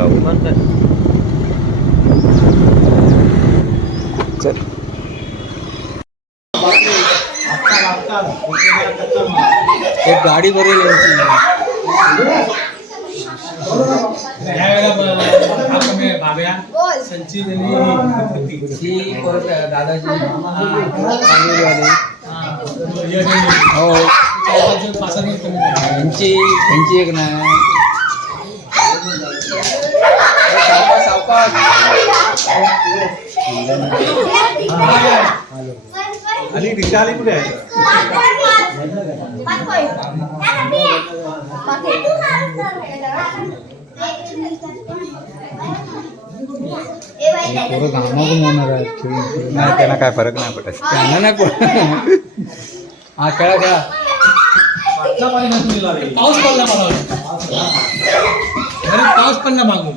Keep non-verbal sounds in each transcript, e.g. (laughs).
लावू. चल. एक गाडी बरी ही. परत दादाची हो यांची यांची एक नाही आणि रिक्षा आली कुठे आहे? नाही त्यांना काय फरक नाही पडत. त्यांना नाही हा खेळा खेळा. पाऊस पडला मला. पाऊस पडला मागून.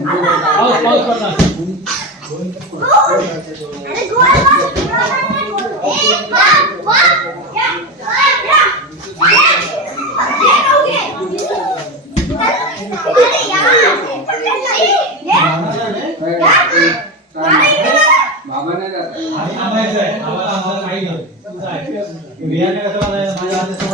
पाऊस पाऊस पडला थांबायचं आहे आम्हाला आम्हाला काही नाही तुझं आहे. बियाणे कसं बनायचं? माझ्या हातात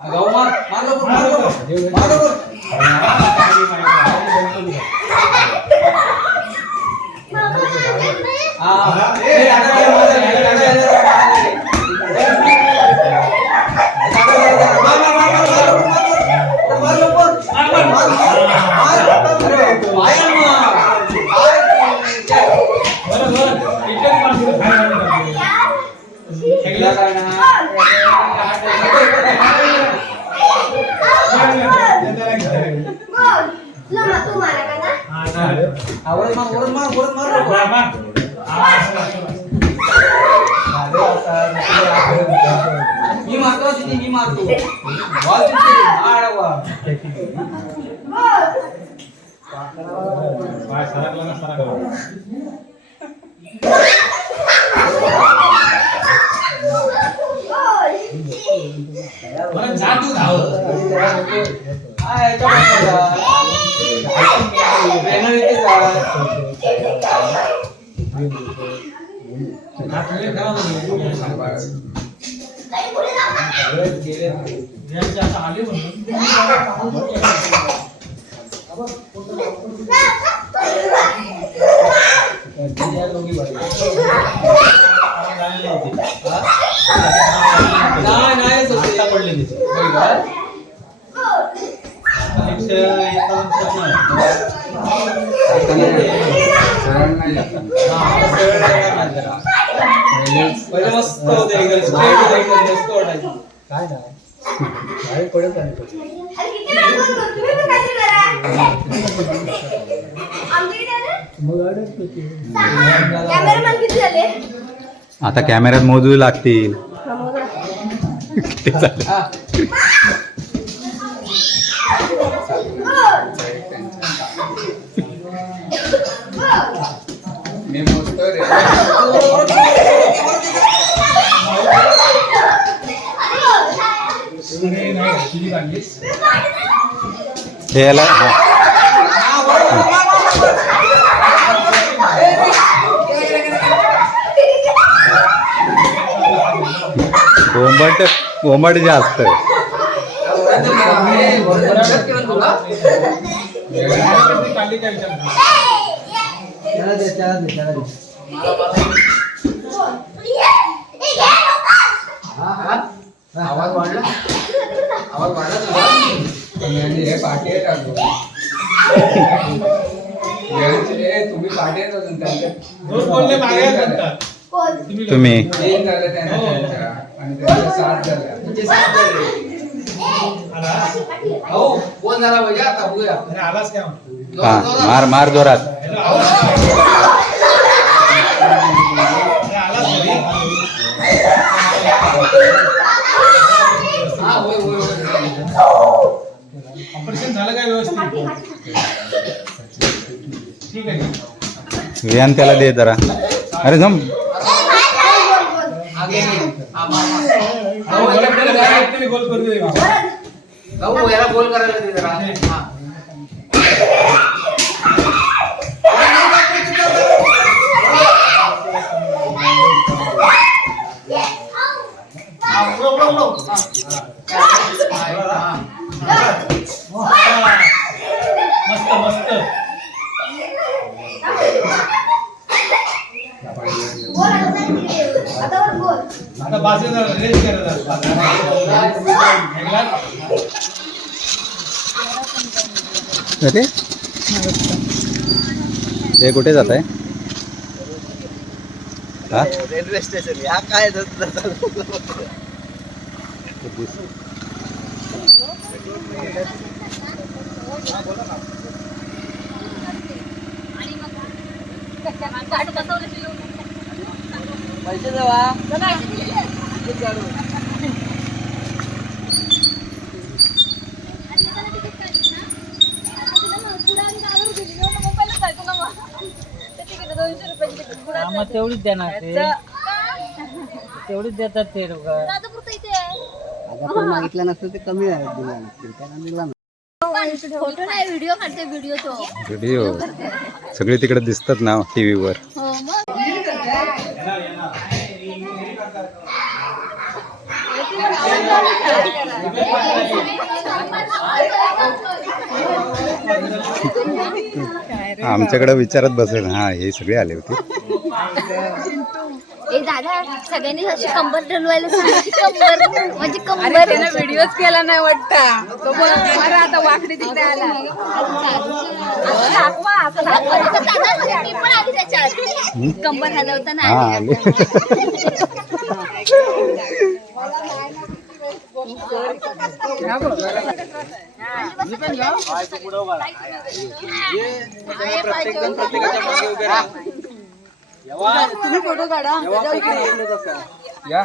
गाव मार मार लवकर, मार लवकर. मार लवकर. हा. ए, दादा, दादा, दादा, दादा, दादा, दादा. आवरत मार, वरत मार, वरत मार लवकर. मी मारतो तिथे मी मारतो बॉल तिथे आडवा हा, याच्या बरोबर. इथे जा. या दोघी बरोबर. नाही नाही सध्या पडले पहिले मस्त होते एकदम स्ट्रेट होते एकदम मस्त वाटायचं काय नाही गाडी पडत आणि मग होती आता कॅमेऱ्यात मोजू लागतील. (laughs) मी मस्त रे खेळायला कोंबट कोंबट जास्त ओंबट जे असतं काढली काय विचार त्याला दे त्याला दे त्याला दे आवाज वाढला आवाज वाढला तुला आणि हे पाठी आहे का तू? यांचे- ए, तुम्ही पाठी आहेत अजून त्यांच्या दोन बोलले मागे आहेत म्हणतात कोण तुम्ही तुम्ही तीन झाले त्यांना त्यांच्या आणि त्यांच्या सात झाल्या आला हो कोण झाला पाहिजे आता बघूया. अरे आलाच काय म्हणतो? हा मार मार जोरात. हा. होय होय होय. ऑपरेशन झालं काय व्यवस्थित? ठीक आहे. विहान त्याला दे जरा. अरे जम आगे. भाऊ, याला गोल करायला दे जरा. हा. हा, हा. मस्त मस्त आता वर अरे? हे कुठे जात आहे? हा? रेल्वे स्टेशन या काय पैसे देवा. मग तेवढीच देणार ते. तेवढीच देतात ते लोक. आता पण मागितलं नसतं ते कमी आहे दिला. नसतील त्यांना दिला फोटो नाही व्हिडिओ काढते व्हिडिओ तो. व्हिडिओ. सगळे तिकडे दिसतात ना टीव्हीवर हो मग आमच्याकडे विचारत बसेल हा हे सगळे आले होते. ए दादा सगळ्यांनी अशी कंबर ढलवायला सांगायची कंबर म्हणजे कंबर. व्हिडिओच केला नाही वाटता. तो बोला "बरं, आता वाकडी तिकडे आला. असं दाखवा, असं दाखवा. तसं दादा, मी पण आली त्याच्यात कंबर हलवताना हा आली. आले. (laughs) प्रत्येक जण प्रत्येकाच्या मागे उभे राहा तुम्ही फोटो काढा. या.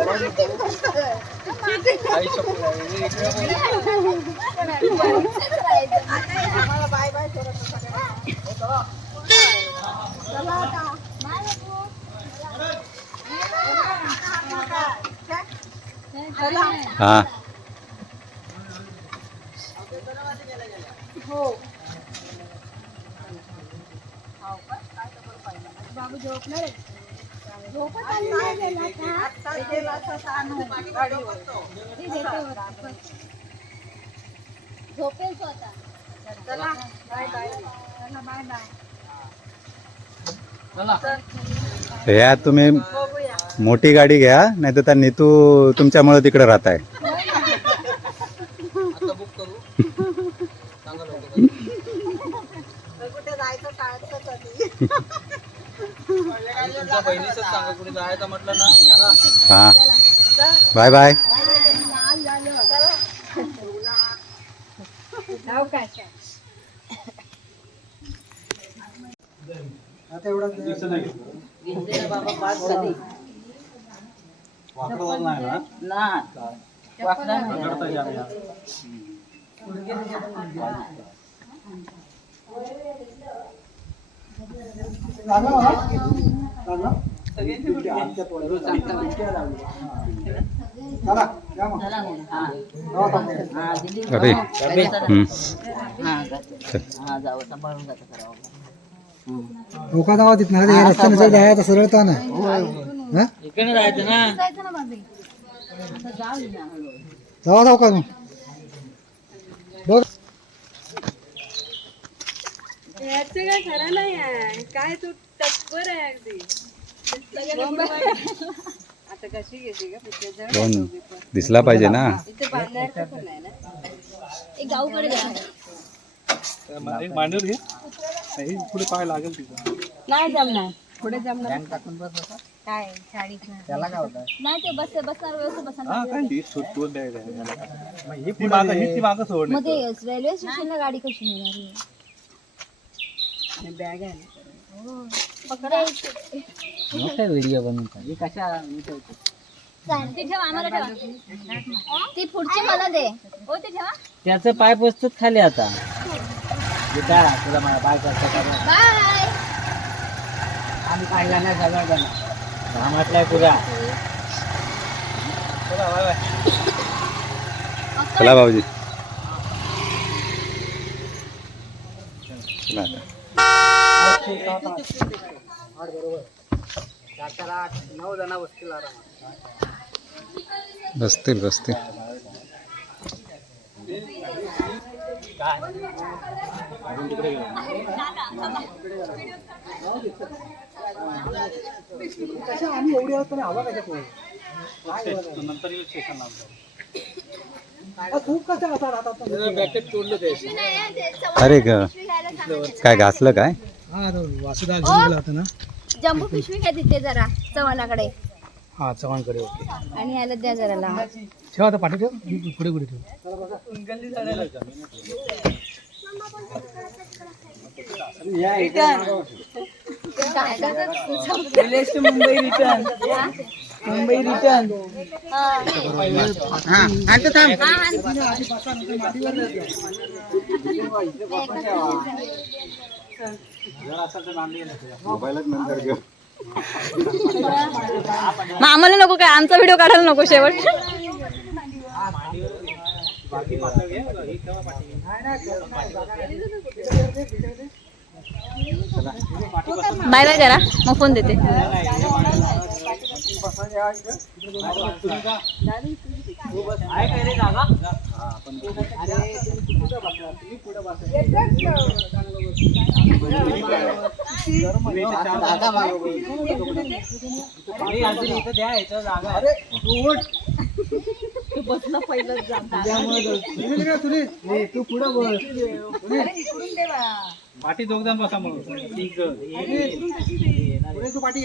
पाहिजे आई शपथ आहे. हे. हा या तुम्ही मोठी गाडी घ्या नाही तर त्या नीतू तुमच्यामुळे तिकडे राहत आहे आता बुक करू सांगा लवकर (laughs) तुमच्या बहिणीच सांगा कुठे जायचं म्हटलं ना. हा. Bye bye. वाकडावर नाही. ना? नाही वाकडा नाही. रगडता जाम या. चला. मग. हा. हा, दिली. अरे. लोका जावा तिथं ना रस्त्याने जायचं सरळ तर नाही हा? इकडे राहायचं ना. जायचं ना आता. जावा जाऊ का मग. बघ. याचं काय खरं नाही आहे. काय तू टप्पर आहे अगदी. आता कशी घेते कोण? दिसला पाहिजे ना? नाही ना? एक गाऊकडे जा. एक मांडीवर घे. नाही, पुढे पाय लागेल तिथं. नाही जमणार. पुढे जमणार. काय? शाळेत नाही. त्याला काय होतं? नाही ते बस बसणार व्यवस्थित हा बसणार काय ही सूट दोन द्यायला. आहे याला काय. ती मागं ही ती मागं सोड. मग ते रेल्वे स्टेशनला गाडी कशी आहे? बॅग आहे व्हिडिओ बनवतात हे कशा मी ठेवतो. चालेल. ते ठेवा आम्हाला ठेवा. ती पुढची मला दे. हो ते ठेवा. त्याचं पाय पोचतच खाली आता. हे काय तुला मला करता बाय. आम्ही पाहिला नाही सगळं जण म्हटलंय पुरा. चला भाऊजी. चला आता. नऊ जण बसतील बसतील बसतील नंतर येईल स्टेशनला आमचं. पिशवी नाही आहे, ते चवळ अरे ग काय घासलं काय? हा वासुदा घेऊन गेला होता ना. जम्बो पिशवी घ्या तिथे जरा चव्हाणाकडे. हा चव्हाणकडे ओके. आणि याला द्या जरा लांब ठेवा आता पाठी ठेव. मी पुढे पुढे ठेव मुंबई रिटर्न. मुंबई रिटर्न मग आम्हाला नको काय आमचा व्हिडिओ काढायला नको शेवट. बाय बाय करा मग फोन देते. जागा आहे. तू पुढे बोल पाठी दोघजण बसा म्हणून ठीक तू पाठी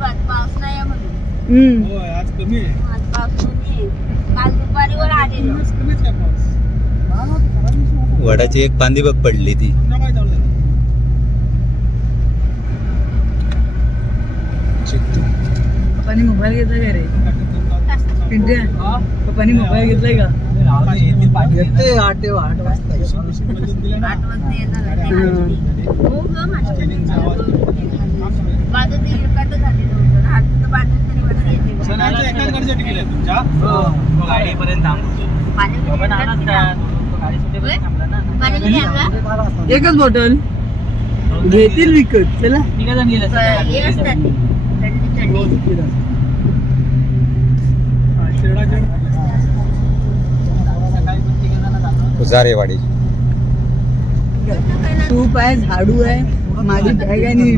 नशिबात पाऊस नाही आहे म्हणून. होय आज कमी आहे. आज पाऊस कमी आहे. काल दुपारी वर आलेलो. कमीच आहे पाऊस. वडाची एक पांदी बघ पडली ती. चालू पप्पानी मोबाईल घेतलाय का रे? पिंट्या पप्पानी मोबाईल घेतलाय का? येते आठ आठ वाजता आठ वाजता येणार आहे. हो गं, माझ्या माझं ते इरकाट झालेलं होतं हात तर बांधून तरी मला येते. का? सणाच्या एकाच तुमच्या गाडीपर्यंत थांबतो? नाही? गाडी सुटेपर्यंत थांबला ना. माझ्या घरी आणला एकच बॉटल. घेतील विकत चला. तिघ जण गेले हे असतात. थंडी थंडी सकाळी पण तिघ जण जातो उजारेवाडी तूप आहे झाडू आहे माझी बॅग आहे आणि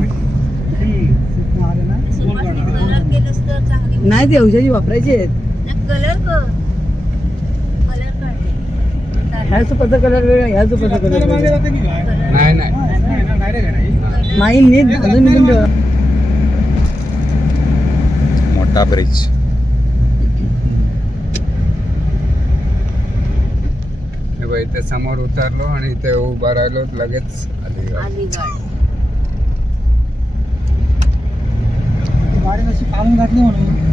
सुरुवातीला कलर केलं तर चांगली नाही ते औषधी वापरायचे आहेत कलर कलर काढते ह्याच पत्र कलर वेगळा ह्याच पत्र कलर वेगळा नाही नाही माई नीट घालून मिळून ठेवा मोठा ब्रिज हे इथे समोर उतरलो आणि इथे उभा राहिलो लगेच आली गाडी. नशी काढून घातली म्हणून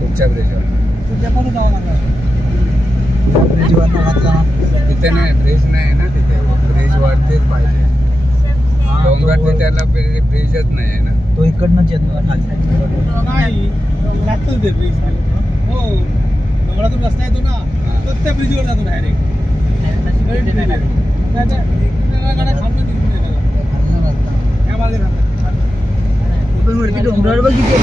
कुठच्या ब्रिजवर तिथे नाही ब्रिज नाही ना तिथे. ब्रिज वरतीच पाहिजे. डोंगर त्याला ब्रिजच नाही आहे ना. तो इकडनंच येतो खाली. लागतं ते ब्रिज हो डोंगरातून रस्ता येतो ना तर त्या ब्रिजवर जातो डायरेक्ट. त्या मार्गे राहतात Ben böyle bir de araba gidiyor.